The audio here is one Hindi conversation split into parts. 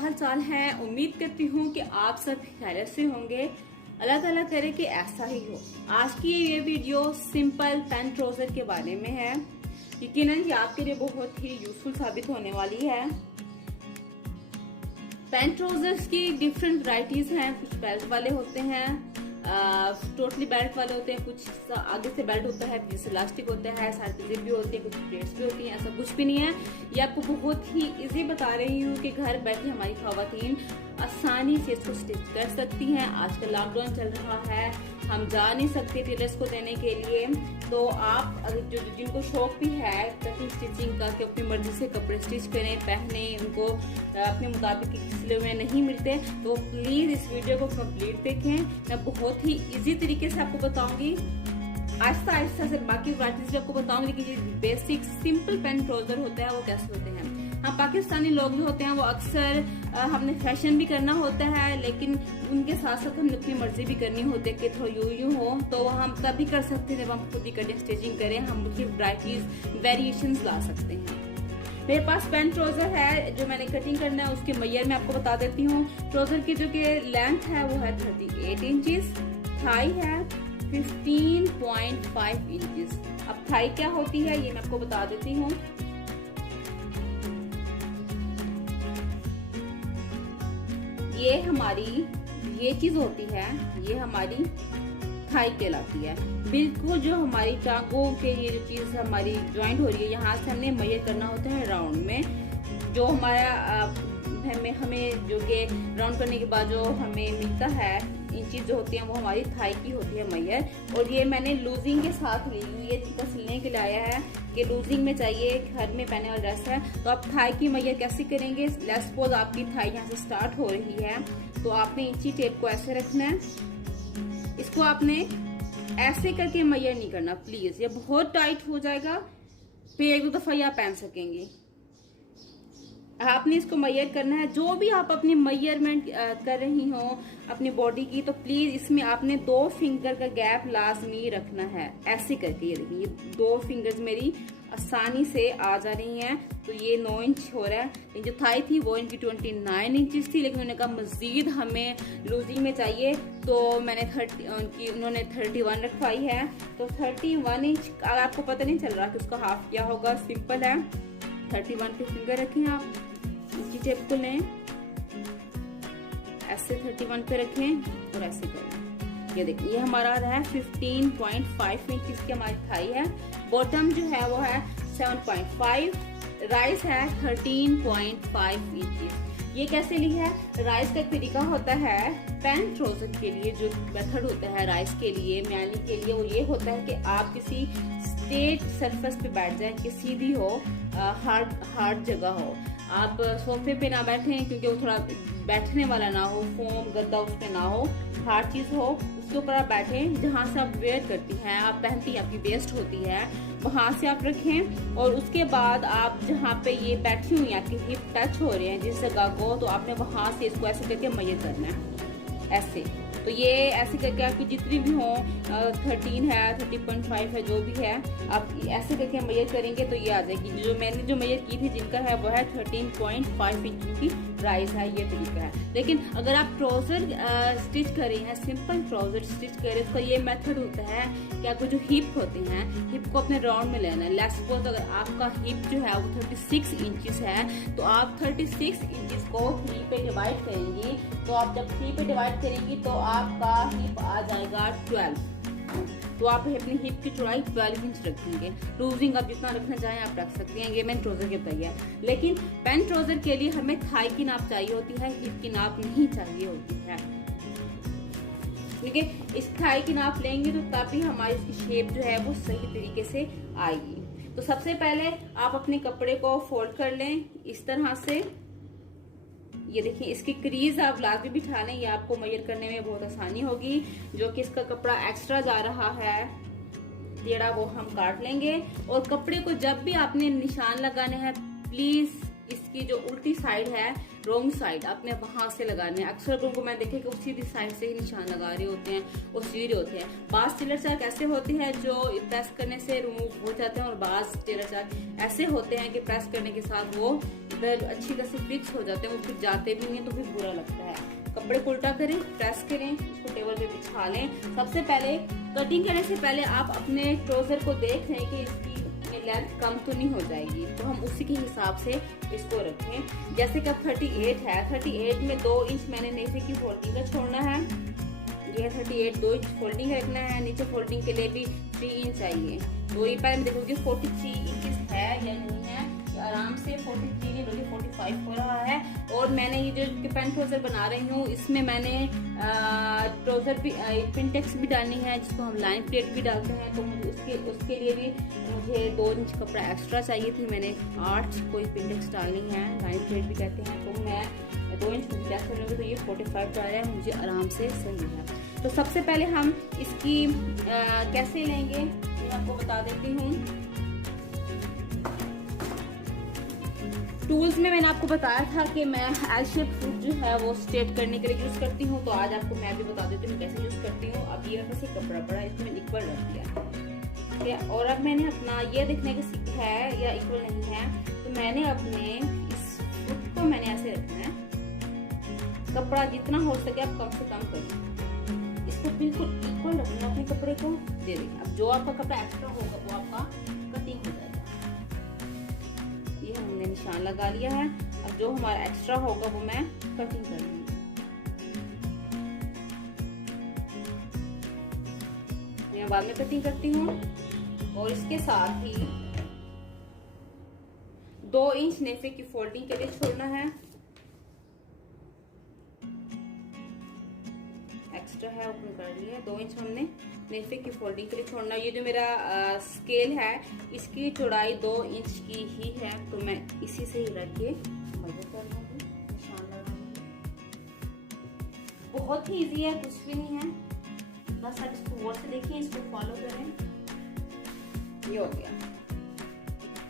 हाल चाल है। उम्मीद करती हूँ कि आप सब खैरियत से होंगे। अल्लाह ताला करे कि ऐसा ही हो। आज की ये वीडियो सिंपल पैंट ट्राउजर के बारे में है। यकीनन ये आपके लिए बहुत ही यूजफुल साबित होने वाली है। पैंट ट्राउजर्स की डिफरेंट वैरायटीज हैं। कुछ बेल्ट वाले होते हैं, टोटली बेल्ट वाले होते हैं, कुछ आगे से बेल्ट होता है, जिससे इलास्टिक होता है, साइड पे जिप भी होती है, कुछ प्लेट्स भी होती हैं। ऐसा कुछ भी नहीं है। ये आपको बहुत ही इजी बता रही हूँ कि घर बैठे हमारी खवातीन आसानी से इसको स्टिच कर सकती हैं। आजकल लॉकडाउन चल रहा है, हम जा नहीं सकते टेलर्स को देने के लिए, तो आप अगर जिनको शौक भी है कटिंग स्टिचिंग का कि अपनी मर्जी से कपड़े स्टिच करें, पहने, उनको अपने मुताबिक सिले हुए नहीं मिलते, तो प्लीज इस वीडियो को कंप्लीट देखें। मैं बहुत ही इजी तरीके से आपको बताऊंगी, आहिस्ता आहिस्ता से बाकी वैरायटीज भी आपको बताऊंगी कि बेसिक सिंपल पैंट ट्राउजर होता है वो कैसे होते हैं। हम पाकिस्तानी लोग जो होते हैं वो अक्सर हमने फैशन भी करना होता है, लेकिन उनके साथ साथ हमने अपनी मर्जी भी करनी होती है कि थोड़ा यूं हो, तो हम तभी कर सकते हैं जब हम खुद ही कटिंग स्टिचिंग करें, हम उसकी वैरायटीज वेरिएशंस ला सकते हैं। मेरे पास पैंट ट्राउजर है जो मैंने कटिंग करना है, उसके मैयर मैं आपको बता देती हूँ। ट्राउजर की जो कि लेंथ है वो है 38 इंचेस, थाई है 15.5 इंचेस। अब थाई क्या होती है ये मैं आपको बता देती हूँ। ये हमारी ये चीज होती है, ये हमारी थाई कहलाती है। बिल्कुल जो हमारी टांगों के ये जो चीज हमारी ज्वाइंट हो रही है, यहाँ से हमने मेजर करना होता है राउंड में। जो हमारा हमें जो कि राउंड करने के बाद जो हमें मिलता है इंचेस जो होती हैं वो हमारी थाई की होती है मेजर। और ये मैंने लूजिंग के साथ ली हुई है, जिसका सिलने के लिए आया है कि लूजिंग में चाहिए, घर में पहने वाला ड्रेस है। तो आप थाई की मेजर कैसे करेंगे? लेट्स सपोज आपकी थाई यहाँ से स्टार्ट हो रही है, तो आपने इंची टेप को ऐसे रखना है, इसको आपने ऐसे करके मेजर नहीं करना प्लीज, ये बहुत टाइट हो जाएगा, फिर एक दो दफा ये आप पहन सकेंगे। आपने इसको मेजर करना है। जो भी आप अपनी मेजरमेंट कर रही हो अपनी बॉडी की, तो प्लीज इसमें आपने 2 फिंगर का गैप लाजमी रखना है। ऐसे करके ये देखिए, ये 2 फिंगर्स मेरी आसानी से आ जा रही हैं। तो ये 9 इंच हो रहा है। जो थाई थी वो इनकी 29 इंचेस थी, लेकिन उन्होंने कहा मजीद हमें लूजिंग में चाहिए, तो मैंने उन्होंने 31 रखवाई है। तो 31 इंच अगर आपको पता नहीं चल रहा कि उसका हाफ क्या होगा, सिंपल है। 31 पे फिंगर रखें, आप इसकी टेप को लें, ऐसे 31 पे रखें और ऐसे करें। ये देखिए, ये हमारा है 15.5 इंच की हमारी थाई है। बॉटम जो है वो है 7.5, राइस है 13.5 इंच। ये कैसे ली है? राइस का एक तरीका होता है पैंट ट्राउजर के लिए, जो मेथड होता है राइस के लिए, म्यानी के लिए, वो ये होता है कि आप किसी स्ट्रेट सरफेस पे बैठ जाए कि सीधी हो, हार्ड जगह हो। आप सोफे पे ना बैठें क्योंकि वो थोड़ा बैठने वाला ना हो, फोम गद्दा उस पे ना हो, हार्ड चीज हो, उसके ऊपर आप बैठें। जहां से आप वेयर करती हैं, आप पहनती हैं, आपकी वेस्ट होती है, वहां से आप रखें। और उसके बाद आप जहां पे ये बैठी हुई आपकी हिप टच हो रहे हैं जिस जगह को, तो आपने वहां से इसको ऐसे करके मेजर करना है, ऐसे। तो ये ऐसे करके आपकी जितनी भी हो, 13 है, 30.5 है, जो भी है, आप ऐसे करके मेजर करेंगे तो ये आ जाएगी। जो मैंने जो मेजर की थी जिनका है वो है 13.5 इंच की राइस है, ये तरीका है। लेकिन अगर आप ट्राउजर स्टिच कर रहे हैं, सिंपल ट्राउजर स्टिच कर रहे हैं, उसका ये मेथड होता है कि आपको जो हिप होते हैं, हिप को अपने राउंड में लेना है। लेट्स सपोज अगर आपका हिप जो है वो 36 इंचेस है, तो आप 36 इंचेस को 3 पे डिवाइड करेंगी। तो आप जब 3 पे डिवाइड करेंगी तो आपका हिप आ जाएगा 12। तो आप अपनी हिप की चौड़ाई 12 इंच रखेंगे। लूजिंग आप जितना रखना चाहें आप रख सकते हैं, ये मैंने ट्राउजर के बताई है। लेकिन पैंट ट्राउजर के लिए हमें थाई की नाप चाहिए होती है, हिप की नाप नहीं चाहिए होती है। ठीक है, इस थाई की नाप लेंगे तो तभी हमारी इसकी शेप जो है वो सही तरीके से आएगी। तो सबसे पहले आप अपने कपड़े को फोल्ड कर लें इस तरह से। ये देखिए, इसकी क्रीज आप लाजमी बिठा लें, ये आपको मेजर करने में बहुत आसानी होगी। जो कि इसका कपड़ा एक्स्ट्रा जा रहा है टेढ़ा, वो हम काट लेंगे। और कपड़े को जब भी आपने निशान लगाने हैं, प्लीज इसकी जो उल्टी साइड है, रॉन्ग साइड, आपने वहां से लगाने हैं। अक्सर लोगों को मैं देखे कि वो सीधी साइड से ही निशान लगा रहे होते हैं, वो सीधे होते हैं। बाज टेलर चाक ऐसे होते हैं जो प्रेस करने से रिमूव हो जाते हैं, और बाज टेलर चाक ऐसे होते हैं कि प्रेस करने के साथ वो इधर अच्छी तरह से फिक्स हो जाते हैं, वो फिर जाते भी नहीं तो फिर बुरा लगता है। कपड़े को उल्टा करें, प्रेस करें, उसको टेबल पे बिछा लें। सबसे पहले कटिंग करने से पहले आप अपने ट्राउजर को देख लें कि इसकी लेंथ कम तो नहीं हो जाएगी, तो हम उसी के हिसाब से इसको रखें। जैसे कि अब 38 है, 38 में 2 इंच मैंने नीचे की फोल्डिंग का छोड़ना है। ये 38 2 इंच फोल्डिंग रखना है। नीचे फोल्डिंग के लिए भी 3 इंच चाहिए। तो ये पहले देखोगे 43 इंच है या नहीं है। आराम से 43 नहीं बल्कि 45 हो रहा है। और मैंने ये जो पैंट ट्राउजर बना रही हूँ, इसमें मैंने ट्राउजर भी पिनटेक्स भी डालनी है, जिसको हम लाइन प्लेट भी डालते हैं। तो मुझे उसके लिए भी मुझे 2 इंच कपड़ा एक्स्ट्रा चाहिए थी। मैंने 8 कोई पिनटेक्स डालनी है, लाइन प्लेट भी कहते हैं। तो मैं 2 इंच लेस कर लूँगी, तो ये 45 जा रहा है, मुझे आराम से सही है। तो सबसे पहले हम इसकी कैसे लेंगे मैं आपको बता देती हूँ। टूल्स में मैंने आपको बताया था कि मैं एल शेप फूट जो है वो स्ट्रेट करने के लिए यूज करती हूँ। तो आज आपको मैं भी बता देती हूँ कैसे यूज करती हूँ। अब ये कैसे कपड़ा पड़ा, इसको मैंने इक्वल रख दिया, ठीक है। और अब मैंने अपना ये देखने के सीख है या इक्वल नहीं है, तो मैंने अपने इस फुट को मैंने ऐसे रखना है। कपड़ा जितना हो सके आप कम से कम करें, इसको बिल्कुल इक्वल रखना अपने कपड़े को। दे देंगे अब जो आपका कपड़ा एक्स्ट्रा होगा वो आपका कटिंग हो जाएगा। ये हमने निशान लगा लिया है। अब जो हमारा एक्स्ट्रा होगा वो मैं कटिंग कर लूंगी। मैं बाद में कटिंग करती हूँ। और इसके साथ ही 2 इंच नेफे की फोल्डिंग के लिए छोड़ना है। एक्स्ट्रा है वो कर लिया। 2 इंच हमने नेफे की फोल्डिंग के लिए छोड़ना। ये जो मेरा स्केल है, इसकी चौड़ाई 2 इंच की ही है, तो मैं इसी से ही रख के मदद कर लूंगी, निशान लगाऊंगी। बहुत ही इजी है, कुछ भी नहीं है, बस आप इसको गौर से देखिए, इसको फॉलो करें। ये हो गया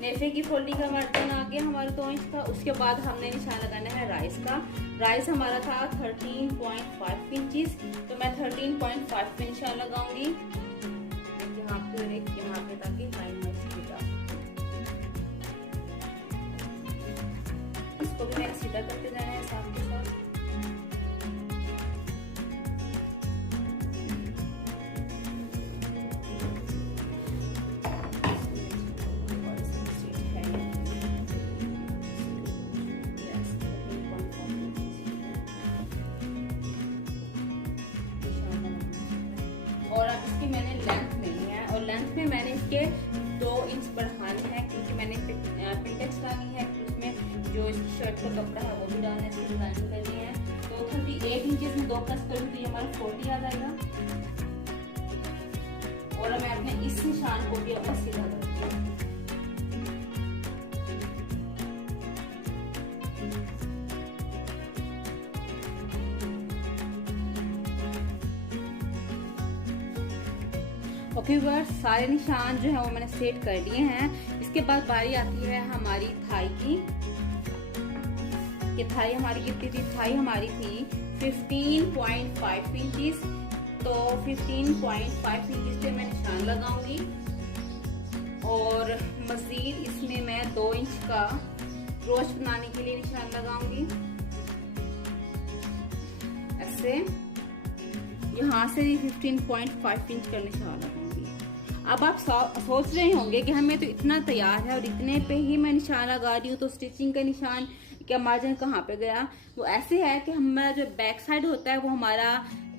नेफे की फोल्डिंग का मार्जिन आ गया हमारे 2 इंच का। उसके बाद हमने निशान लगाना है राइस का। राइस हमारा था 13.5 इंचेस, तो मैं 13.5 पे निशान लगाऊंगी। यहाँ पे ताकि इसको भी मैंने सीधा करते जाना है साथ के साथ। और अब इसकी मैंने लेंथ लेनी है, और लेंथ में मैंने इसके 2 इंच बढ़ाने हैं, क्योंकि मैंने पिनटेक्स डालनी है। उसमें जो इसकी शर्ट का कपड़ा है वो भी डालना है, इसकी डिजाइनिंग करनी है। तो 38 इंचेस में 2 प्लस करूँ तो ये हमारा 40 आ जाएगा। और मैं अपने इस निशान को भी अपना सीधा करती हूँ। ओके व्यूअर्स, सारे निशान जो है वो मैंने सेट कर लिए हैं। इसके बाद बारी आती है हमारी थाई की। ये थाई हमारी कितनी थी? थाई हमारी थी 15.5 इंचेस। तो 15.5 इंचेस पे मैं निशान लगाऊंगी। और मजीद इसमें मैं 2 इंच का क्रोच बनाने के लिए निशान लगाऊंगी। ऐसे यहाँ से 15.5 इंच का निशान लगाऊंगी। अब आप सोच रहे होंगे कि हमें तो इतना तैयार है और इतने पे ही मैं निशान लगा रही हूँ, तो स्टिचिंग का निशान क्या मार्जिन कहाँ पे गया? वो ऐसे है कि हमारा जो बैक साइड होता है वो हमारा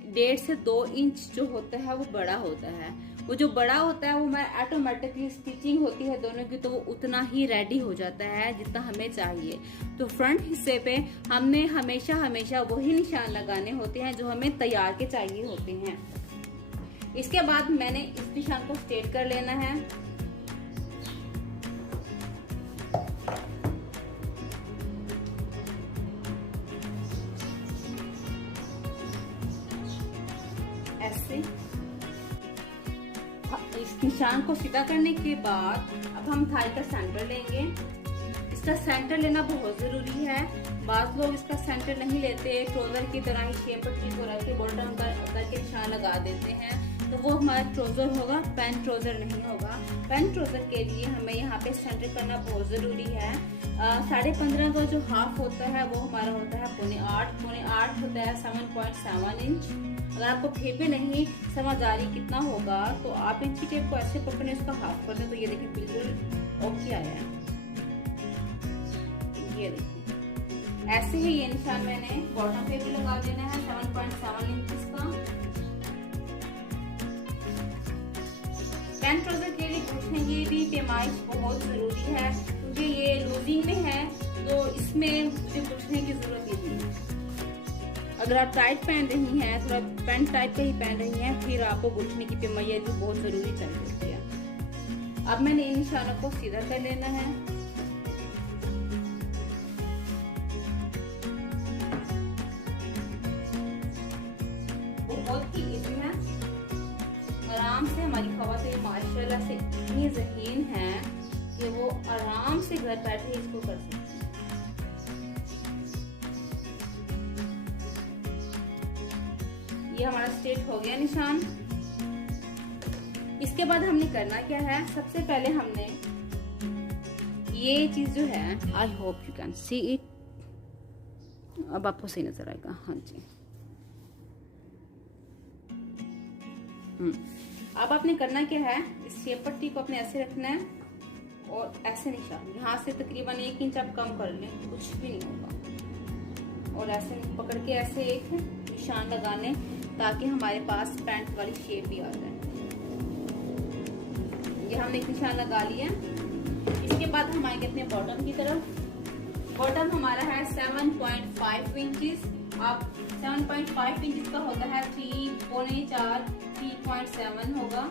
1.5 से 2 इंच जो होता है वो बड़ा होता है। वो जो बड़ा होता है वो हमारा ऑटोमेटिकली स्टिचिंग होती है दोनों की, तो वो उतना ही रेडी हो जाता है जितना हमें चाहिए। तो फ्रंट हिस्से पे हमने हमेशा वही निशान लगाने होते हैं जो हमें तैयार के चाहिए होते हैं। इसके बाद मैंने इस निशान को स्ट्रेट कर लेना है। ऐसे इस निशान को सीधा करने के बाद अब हम थाई का सेंटर लेंगे। इसका सेंटर लेना बहुत जरूरी है। बात लोग इसका सेंटर नहीं लेते, ट्राउजर की तरह ही शेप पट्टी को रख के बॉटम करके निशान लगा देते हैं, तो वो हमारा ट्राउजर होगा, पैंट ट्राउजर नहीं होगा। पैंट ट्राउजर के लिए हमें यहाँ पे सेंटर करना बहुत जरूरी है। 15.5 का जो हाफ होता है वो हमारा होता है 8.8 होता है 7.7 इंच। अगर आपको फेपे नहीं समझ आ रही कितना होगा तो आप इंची टेप को ऐसे पकड़े उसका हाफ कर दें, तो ये देखिए बिल्कुल ओके आया है। ये देखिए ऐसे ही ये निशान मैंने बॉटम पे भी लगा देना है 7.7 इंच का। पैंट ट्राउजर के लिए घुटने की भी पैमाइश बहुत जरूरी है, क्योंकि ये लूजिंग में है तो इसमें मुझे घुटने की जरूरत ही नहीं है। अगर आप टाइट पहन रही हैं, थोड़ा पैंट टाइप का ही पहन रही हैं, फिर आपको घुटने की पैमाइश भी बहुत जरूरी चाहिए है। अब मैंने इन निशानों को सीधा कर लेना है। बहुत ही इजी है, आराम से हमारी खवातीन माशाल्लाह से इतनी ज़हीन है कि वो आराम से घर बैठे इसको कर सकते हैं। ये हमारा स्ट्रेट हो गया निशान। इसके बाद हमने करना क्या है, सबसे पहले हमने ये चीज जो है, I hope you can see it, अब आपको सही नजर आएगा। हाँ जी, अब आपने करना क्या है, इस शेप पट्टी को अपने ऐसे रखना है और ऐसे निशान यहाँ से तकरीबन 1 इंच आप कम कर लें, कुछ भी नहीं होगा। और ऐसे पकड़ के ऐसे एक निशान लगाने, ताकि हमारे पास पैंट वाली शेप भी आ जाए। ये हमने एक निशान लगा लिया। इसके बाद हम आएंगे अपने बॉटम की तरफ। बॉटम हमारा है 7.5 इंचेस। आप 7.5 इंचेस का होता है 3.4 3.7 होगा।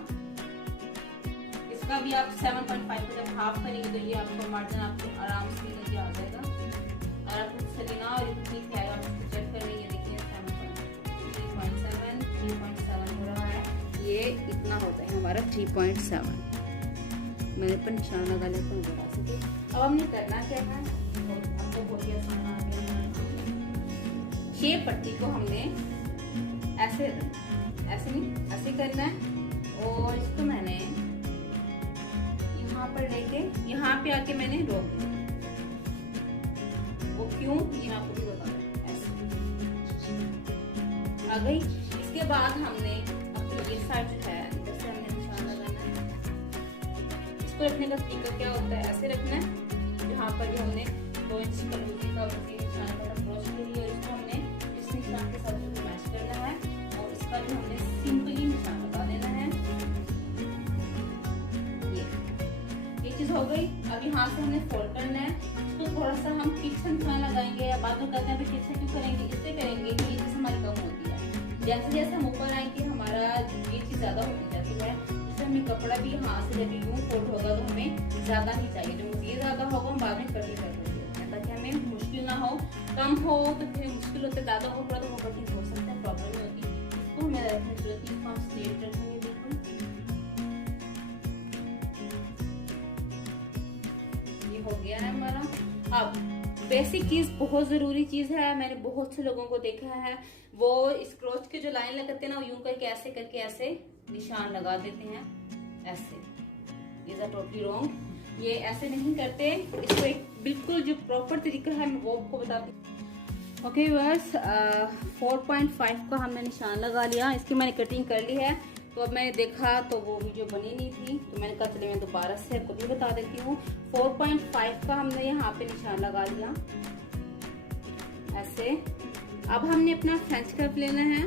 इसका भी आप 7.5 को जब हाफ करेंगे तो ये आपको मार्जिन आपको आराम से नीचे आ जाएगा। और आपको सलीना और इतनी है, आप इसको चेक कर लीजिए, देखिए 3.7 हो रहा है। ये इतना होता है हमारा 3.7। मैंने पर निशान लगा लिया तो बता सके। अब हमने करना क्या है, आपको बहुत ही आसान आ गया। शेप पट्टी को हमने ऐसे नहीं ऐसे करना है, और इसको मैंने यहाँ पर लेके यहाँ पे आके मैंने रोक दिया। वो क्यों, ये आपको भी बता रहा ऐसे आ गई। इसके बाद हमने अपनी ये साइड जो है इधर से हमने निशान लगाना है। इसको रखने का तरीका क्या होता है, ऐसे रखना है। यहाँ पर जो हमने 2 इंच का लूजी का निशान पर अप्रोच के लिए, और इसको हमने इस निशान के साथ मैच करना है, और इसका जो हमने सिंपली निशान लगा देना है। ये चीज हो गई। अब यहाँ से हमने फोल्ड करना है। तो थोड़ा सा हम पीछे निशान लगाएंगे, या बाद में कहते हैं पीछे क्यों करेंगे, इससे करेंगे कि ये चीज हमारी कम होती है। जैसे जैसे हम ऊपर आएंगे हमारा ये चीज ज्यादा होती जाती है। जैसे हमें कपड़ा भी यहाँ से जब यूं फोल्ड होगा तो हमें ज्यादा ही चाहिए, जो ये ज्यादा होगा हम बाद में कटिंग कर देंगे, ताकि हमें मुश्किल ना हो। कम हो तो फिर मुश्किल होते, ज्यादा हो पड़ा तो वो कटिंग हो सकता है, प्रॉब्लम नहीं होती। इसको हमें रखने की जरूरत है, हम स्ट्रेट रखेंगे बिल्कुल। ये हो गया है हमारा। अब बेसिक चीज, बहुत जरूरी चीज है, मैंने बहुत से लोगों को देखा है, वो इस क्रोच के जो लाइन लगाते हैं ना, यूं करके ऐसे निशान लगा देते हैं ऐसे। इज टोटली रॉन्ग, ये ऐसे नहीं करते। इसको एक बिल्कुल जो प्रॉपर तरीका है मैं वो आपको बताती हूँ। ओके व्यूअर्स, 4.5 का हमने निशान लगा लिया। इसकी मैंने कटिंग कर ली है। तो अब मैंने देखा तो वो वीडियो बनी नहीं थी, तो मैंने कहा चलिए मैं दोबारा से आपको भी बता देती हूँ। 4.5 का हमने यहाँ पे निशान लगा लिया ऐसे। अब हमने अपना फ्रेंच कर्व लेना है।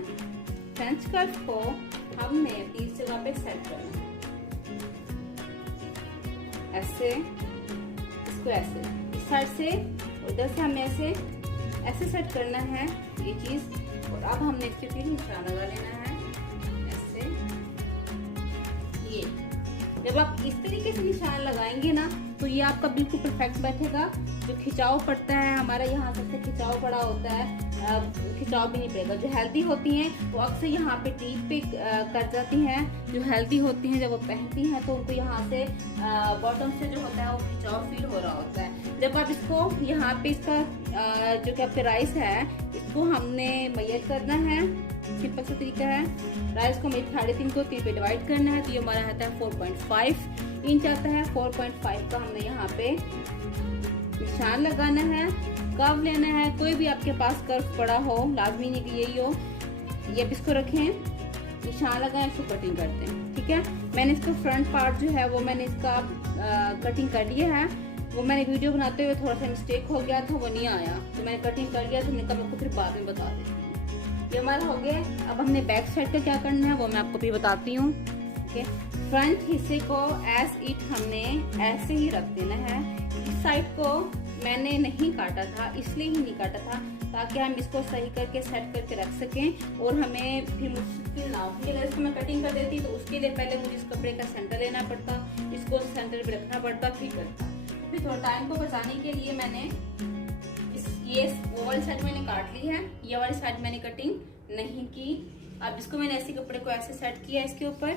फ्रेंच कर्व को हमने इस जगह पे सेट करना है ऐसे। इसको ऐसे इस साइड से, उधर से हमें ऐसे सेट करना है ये चीज। और अब हमने इसके फिर निशान लगा लेना है ऐसे। ये जब आप इस तरीके से निशान लगाएंगे ना, तो ये आपका बिल्कुल परफेक्ट बैठेगा। जो खिंचाव पड़ता है हमारा, यहाँ सबसे खिंचाव पड़ा होता है खिंचाव भी नहीं पड़ेगा। जो हेल्दी होती हैं वो अक्सर यहाँ पे टीथ पे कर जाती हैं। जो हेल्दी होती हैं जब वो पहनती हैं तो उनको यहाँ से बॉटम से जो होता है वो खिंचाव फील हो रहा होता है। जब आप इसको यहाँ पे इसका जो कि आपके राइस है इसको हमने मेजर करना है। सिंपल सा तरीका है, राइस को हमें 3.5 को 3 पे डिवाइड करना है। तो ये हमारा आता है 4.5 इंच आता है। 4.5 का हमने यहाँ पे निशान लगाना है। कर्व लेना है, कोई भी आपके पास कर्व पड़ा हो, लाजमी नहीं कि यही हो। ये इसको रखें, निशान लगाएं, इसको कटिंग करते हैं। ठीक है, मैंने इसका फ्रंट पार्ट जो है वो मैंने इसका कटिंग कर लिया है। वो मैंने वीडियो बनाते हुए थोड़ा सा मिस्टेक हो गया था, वो नहीं आया, तो मैंने कटिंग कर लिया। तो मैंने कहा आपको फिर बाद में बता देती हूँ। ये हमारा हो गया। अब हमने बैक साइड का क्या करना है वो मैं आपको भी बताती हूँ। ठीक है, फ्रंट हिस्से को एज इट हमने ऐसे ही रख देना है। इस साइड को मैंने नहीं काटा था, इसलिए ही नहीं काटा था ताकि हम इसको सही करके सेट करके रख सकें और हमें फिर मुश्किल ना हो। अगर इसको मैं कटिंग कर देती तो उसके लिए पहले मुझे इस कपड़े का सेंटर लेना पड़ता, इसको सेंटर पे रखना पड़ता, फिर करता। फिर थोड़ा टाइम को बचाने के लिए मैंने ये वो वाली साइड मैंने काट ली है, ये वाली साइड मैंने कटिंग नहीं की। अब इसको मैंने ऐसे कपड़े को ऐसे सेट किया इसके ऊपर,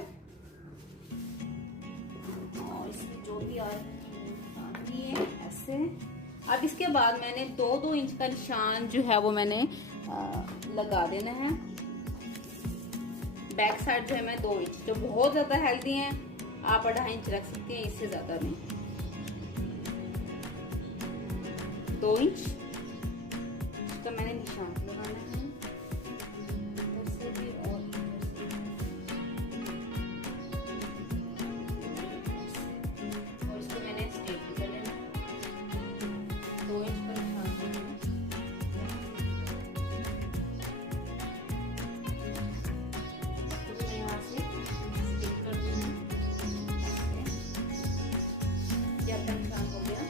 और इसमें जो भी आ रही है ऐसे। अब इसके बाद मैंने 2-2 इंच का निशान जो है वो मैंने लगा देना है। बैक साइड जो है मैं 2 इंच, जो बहुत ज्यादा हेल्दी हैं आप 2.5 इंच रख सकते हैं, इससे ज्यादा नहीं। 2 इंच इसका मैंने निशान लगाना है। इधर से भी और इसको मैंने स्ट्रेट भी कर लेना। 2 इंच का निशान यहाँ से स्ट्रेट कर देना। ये अपना निशान हो गया।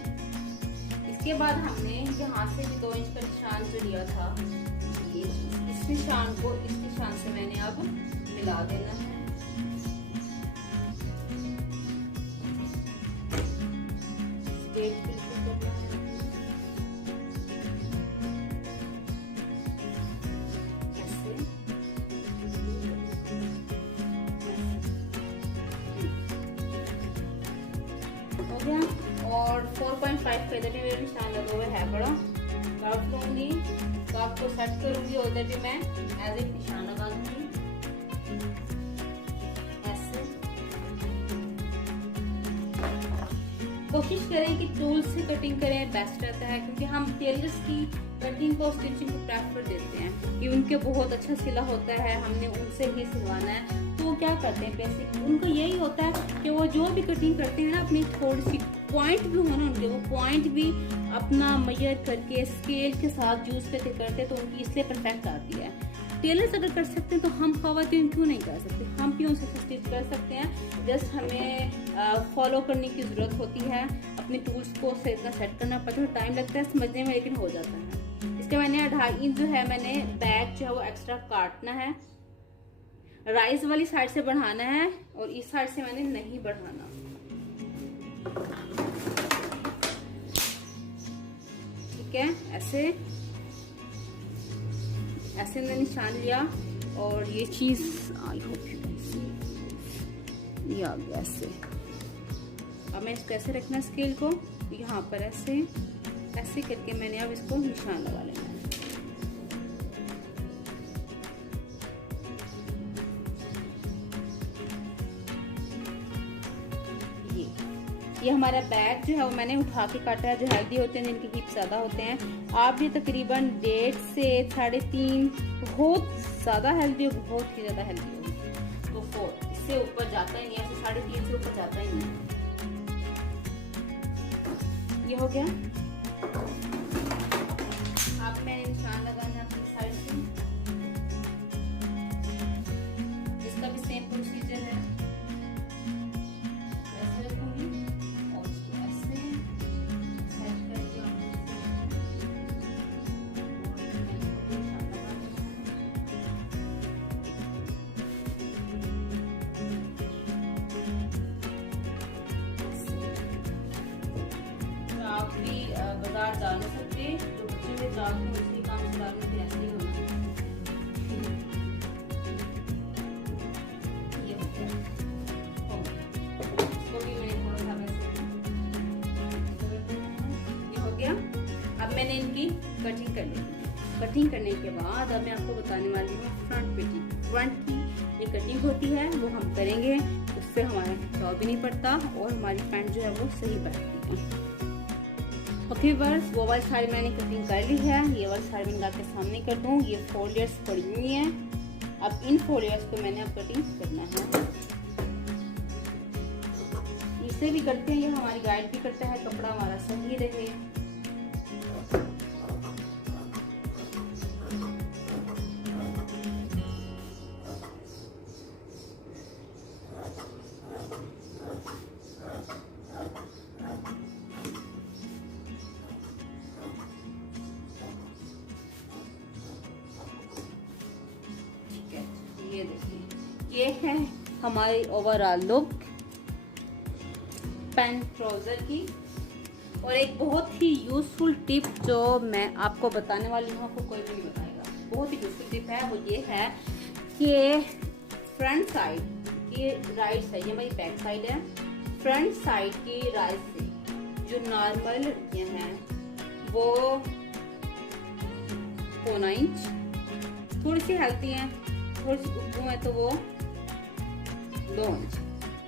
इसके बाद हमने यहाँ से भी 2 इंच का निशान जो लिया था, ये इस निशान को इस निशान से मैंने अब मिला देना है। करना है ऐसे। हो गया। और 4.5 पे इधर भी मेरे निशान लगे हुए है बड़ा। काट लूंगी तो आपको सेट करूंगी और इधर भी मैं एज एक निशान लगा दूंगी ऐसे। कोशिश करें कि टूल से कटिंग करें, बेस्ट रहता है, क्योंकि हम टेलर्स की कटिंग को स्टिचिंग को प्रेफर देते हैं कि उनके बहुत अच्छा सिला होता है, हमने उनसे ही सिलवाना है। तो वो क्या करते हैं, बेसिक उनको यही होता है कि वो जो भी कटिंग करते हैं ना, अपनी थोड़ी सी पॉइंट भी हो ना उनके, वो पॉइंट भी अपना मेजर करके स्केल के साथ यूज करके करते, तो उनकी इसलिए परफेक्ट आती है। टेलर्स अगर कर सकते हैं तो हम ख्वातीन क्यों नहीं कर सकते? हम भी उनसे स्टिच कर सकते हैं। जस्ट हमें फॉलो करने की जरूरत होती है, अपने टूल्स को सही तरह सेट करना पड़ता है। टाइम लगता है समझने में, लेकिन हो जाता है। इसके मैंने 2.5 इंच जो है मैंने बैक जो है वो एक्स्ट्रा काटना है। राइस वाली साइड से बढ़ाना है और इस साइड से मैंने नहीं बढ़ाना। ठीक है, ऐसे ऐसे मैंने निशान लिया और ये चीज I hope you can see, ये आ गया ऐसे। अब मैं इसको ऐसे रखना स्केल को यहाँ पर ऐसे ऐसे करके मैंने अब इसको निशान लगा लेना है। ये हमारा बैक जो है वो मैंने उठा के काटा है। जो हेल्दी होते हैं, जिनके हिप ज्यादा होते हैं, आप भी तकरीबन 1.5 से 3.5 बहुत ज्यादा हेल्दी हो, बहुत ही ज्यादा हेल्दी हो तो 4 इससे ऊपर जाता ही नहीं, ऐसे 3.5 से ऊपर जाता ही नहीं। ये हो गया। अब मैंने निशान लगाना है अपनी साइड से, इसका भी सेम प्रोसीजर है। आप भी बाजार डाल सकते, जो बच्चे में दाग काम करा में फिर ऐसे ही होना। ये हो गया, इसको भी मैंने थोड़ा सा वैसे ये हो गया। अब मैंने इनकी कटिंग कर ली। कटिंग करने के बाद अब मैं आपको बताने वाली हूँ फ्रंट पेटी। फ्रंट की ये कटिंग होती है वो हम करेंगे, उससे हमारा खिंचाव भी नहीं पड़ता और हमारी पैंट जो है वो सही बैठती है। ओके बस, वो वाली साड़ी मैंने कटिंग कर ली है। ये वाली साड़ी मैं आपके सामने कर दूँ। ये 4 लेयर्स पड़ी हुई है। अब इन 4 लेयर्स को मैंने अब कटिंग करना है। इसे भी करते हैं, ये हमारी गाइड भी करता है कपड़ा हमारा सही रहे। ये देखिए, ये है हमारी ओवरऑल लुक पैंट ट्राउजर की। और एक बहुत ही यूजफुल टिप जो मैं आपको बताने वाली हूँ, आपको कोई भी नहीं बताएगा, बहुत ही यूजफुल टिप है, वो ये है कि फ्रंट साइड की राइट साइड, ये हमारी बैक साइड है, फ्रंट साइड की राइट से जो नॉर्मल लड़कियां हैं वो 4 इंच, थोड़ी सी हेल्दी हैं, थोड़ी सी उठू है तो वो 2 इंच,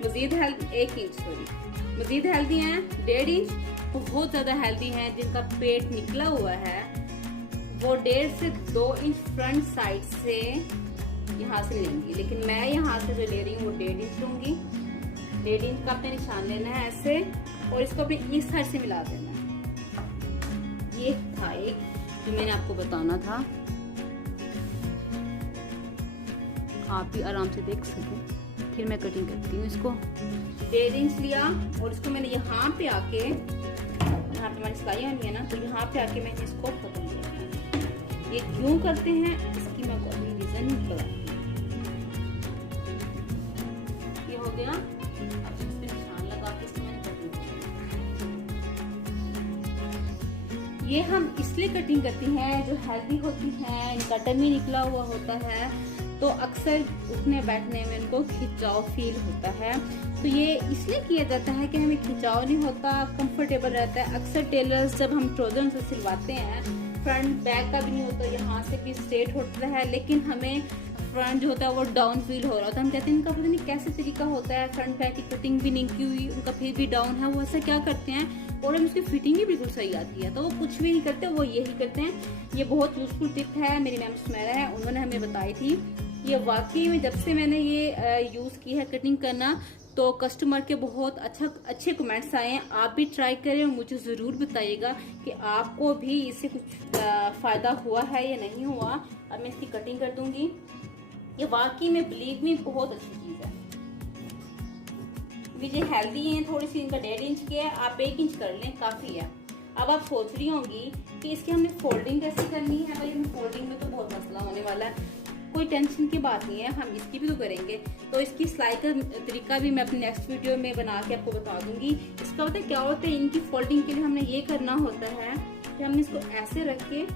मजीद हेल्दी 1 इंच सॉरी, मजीद हेल्दी हैं 1.5 इंच, बहुत ज्यादा हेल्दी हैं जिनका पेट निकला हुआ है वो 1.5 से 2 इंच फ्रंट साइड से यहाँ से लेंगी। लेकिन मैं यहाँ से जो ले रही हूँ वो 1.5 इंच लूंगी। 1.5 इंच का आपने निशान लेना है ऐसे और इसको अपने इस साइड से मिला देना है। ये था एक जो मैंने आपको बताना था, आप भी आराम से देख सकें। फिर मैं कटिंग करती हूँ इसको। 1.5 इंच लिया और इसको मैंने यहाँ पे आके, यहाँ पे हमारी सिलाई होनी है ना, तो यहाँ पे आके मैंने इसको पकड़ लिया। ये क्यों करते हैं इसकी मैं कोई रीजन बताती हूँ। ये हो गया, अब इस पे निशान लगा के इसको मैंने कटिंग की। ये हम इसलिए कटिंग करती हैं, जो हेल्दी होती हैं, इनका टमी निकला हुआ होता है तो अक्सर उठने बैठने में उनको खिंचाव फील होता है। तो ये इसलिए किया जाता है कि हमें खिंचाव नहीं होता, कंफर्टेबल रहता है। अक्सर टेलर्स जब हम ट्राउजर से सिलवाते हैं फ्रंट बैक का भी नहीं होता, यहाँ से भी स्ट्रेट होता है, लेकिन हमें फ्रंट जो होता है वो डाउन फील हो रहा होता है। हम कहते हैं इनका पता नहीं कैसे तरीका होता है, फ्रंट बैक की कटिंग भी नहीं की हुई, उनका फिर भी डाउन है, वो ऐसा क्या करते हैं और हम उसकी फिटिंग भी बिल्कुल सही आती है, तो वो कुछ भी नहीं करते, वो यही करते हैं। ये बहुत यूजफुल टिप है, मेरी मैम सुमेरा है, उन्होंने हमें बताई थी। ये वाकई में जब से मैंने ये यूज की है कटिंग करना, तो कस्टमर के बहुत अच्छे कमेंट्स आए हैं। आप भी ट्राई करें और मुझे ज़रूर बताइएगा कि आपको भी इससे कुछ फ़ायदा हुआ है या नहीं हुआ। अब मैं इसकी कटिंग कर दूंगी। ये वाकई में बिलीव मी बहुत अच्छी चीज़ है। ये हेल्दी है, थोड़ी सी इनका 1.5 इंच की है, आप 1 इंच कर लें काफ़ी है। अब आप सोच रही होंगी कि इसकी हमने फोल्डिंग कैसे करनी है। भाई हमें फोल्डिंग में तो बहुत मसला होने वाला है, कोई टेंशन की बात नहीं है, हम इसकी भी तो करेंगे। तो इसकी सिलाई का तरीका भी मैं अपने नेक्स्ट वीडियो में बना के आपको बता दूंगी। इसका पता है क्या होता है, इनकी फोल्डिंग के लिए हमने ये करना होता है कि हमने इसको ऐसे रख के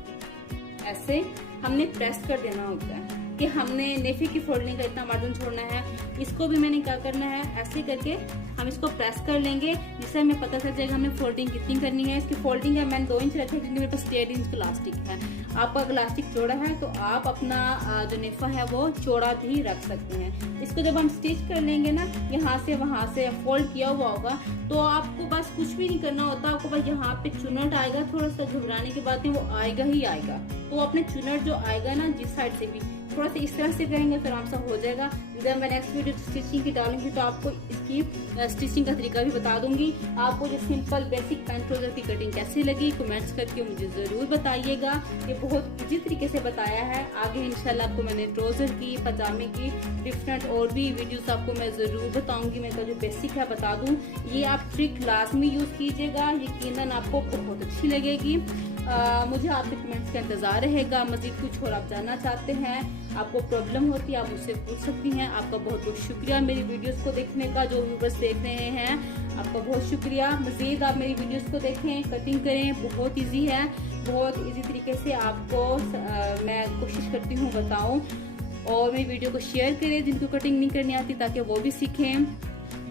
ऐसे हमने प्रेस कर देना होता है कि हमने नेफे की फोल्डिंग का इतना मार्जिन छोड़ना है। इसको भी मैंने क्या करना है, ऐसे करके हम इसको प्रेस कर लेंगे, जिससे हमें पता चल जाएगा हमने फोल्डिंग कितनी करनी है। इसकी फोल्डिंग है मैंने 2 इंच रखी है क्योंकि मेरे पास 1.5 इंच का इलास्टिक है। आपका इलास्टिक चौड़ा है तो आप अपना जो नेफा है वो चौड़ा भी रख सकते हैं। इसको जब हम स्टिच कर लेंगे ना, यहाँ से वहाँ से फोल्ड किया हुआ होगा, तो आपको बस कुछ भी नहीं करना होता। आपको बस यहाँ पे चुनट आएगा, थोड़ा सा घबराने की बात नहीं, वो आएगा ही आएगा। तो अपने चुनट जो आएगा ना जिस साइड से भी थोड़ा सा इस तरह से करेंगे तो आराम से हो जाएगा। जब मैं नेक्स्ट वीडियो स्टिचिंग की डालूंगी तो आपको इसकी स्टिचिंग का तरीका भी बता दूंगी। आपको जो सिंपल बेसिक पैंट ट्राउजर की कटिंग कैसी लगी कमेंट्स करके मुझे ज़रूर बताइएगा। ये बहुत इजी तरीके से बताया है। आगे इंशाल्लाह आपको मैंने ट्राउजर की, पजामे की डिफरेंट और भी वीडियोस आपको मैं ज़रूर बताऊंगी। मैं तो जो बेसिक है बता दूँ, ये आप ट्रिक लाजमी यूज़ कीजिएगा, यकीनन आपको बहुत अच्छी लगेगी। मुझे आपके कमेंट्स का इंतजार रहेगा। मजीद कुछ और आप जानना चाहते हैं, आपको प्रॉब्लम होती है, आप मुझसे पूछ सकती हैं। आपका बहुत बहुत शुक्रिया मेरी वीडियोस को देखने का। जो व्यूवर्स देख रहे हैं आपका बहुत शुक्रिया। मजीद आप मेरी वीडियोस को देखें, कटिंग करें, बहुत इजी है, बहुत इजी तरीके से आपको मैं कोशिश करती हूँ बताऊँ। और मेरी वीडियो को शेयर करें जिनको कटिंग नहीं करनी आती, ताकि वो भी सीखें,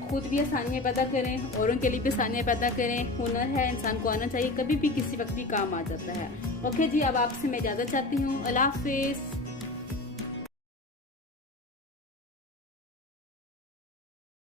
खुद भी आसानियाँ पैदा करें, औरों के लिए भी आसानियाँ पैदा करें। हुनर है, इंसान को आना चाहिए, कभी भी किसी वक्त भी काम आ जाता है। ओके जी, अब आपसे मैं इजाज़त चाहती हूँ। अल्लाह हाफिज़।